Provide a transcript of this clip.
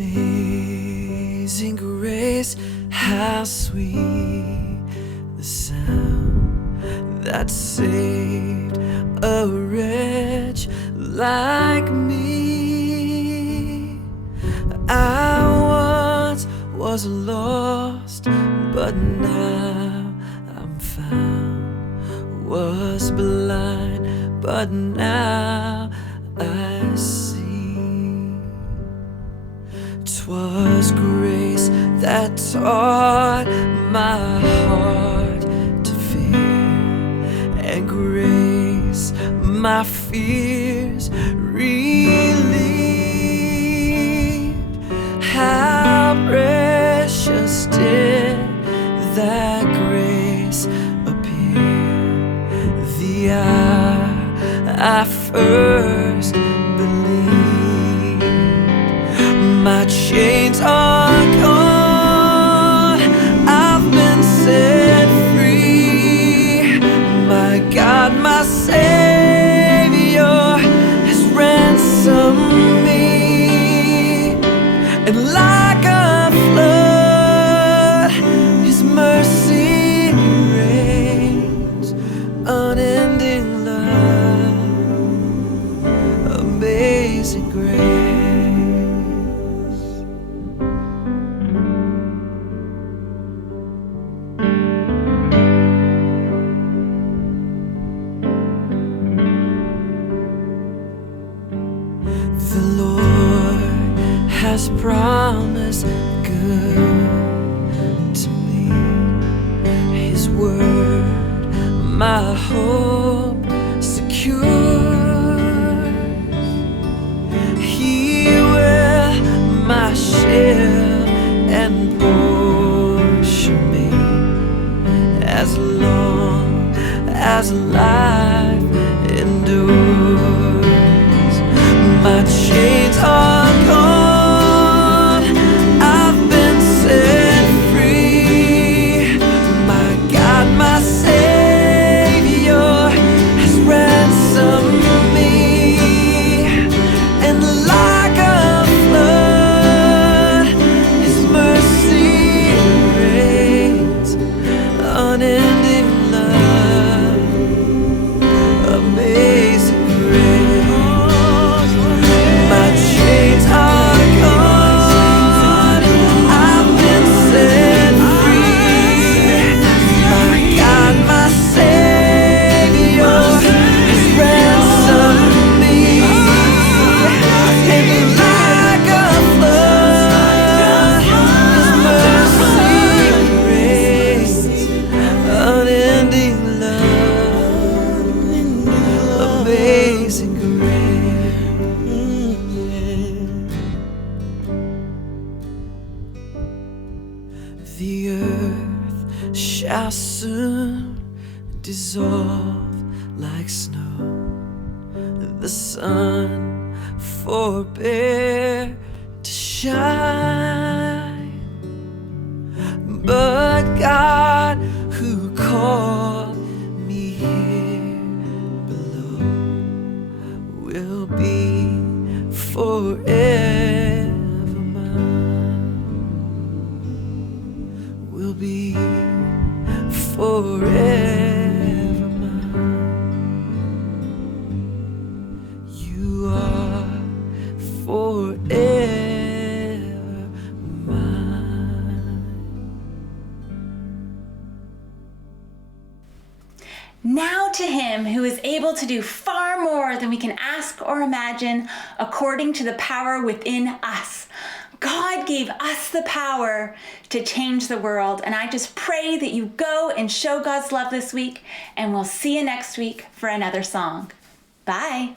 Amazing grace, how sweet the sound that saved a wretch like me. I once was lost, but now I'm found. Was blind, but now I see. 'Twas grace that taught my heart to fear, and grace my fears relieved. How precious did that grace appear the hour I first believed. My chains are gone, I've been set free. My God, my Savior has ransomed me. And like a flood, His mercy reigns. Unending love, amazing grace. The Lord has promised good to me. His word, my hope secure. He will my shield and portion me, as long as life endures. My chains are gone, I've been set free. My God, my Savior has ransomed me. And like a flood, His mercy reigns. Unending love, amazing grace. My chains are gone, I've been set free. My God, my Savior has ransomed me. And like a flood, His mercy reigns. Unending love, amazing grace. The earth shall soon dissolve like snow. The sun forbear to shine, but God who called me here below will be forever mine. Will be forever mine. You are forever mine. Now to Him who is able to do far more than we can ask or imagine, according to the power within us. God gave us the power to change the world, and I just pray that you go and show God's love this week, and we'll see you next week for another song. Bye.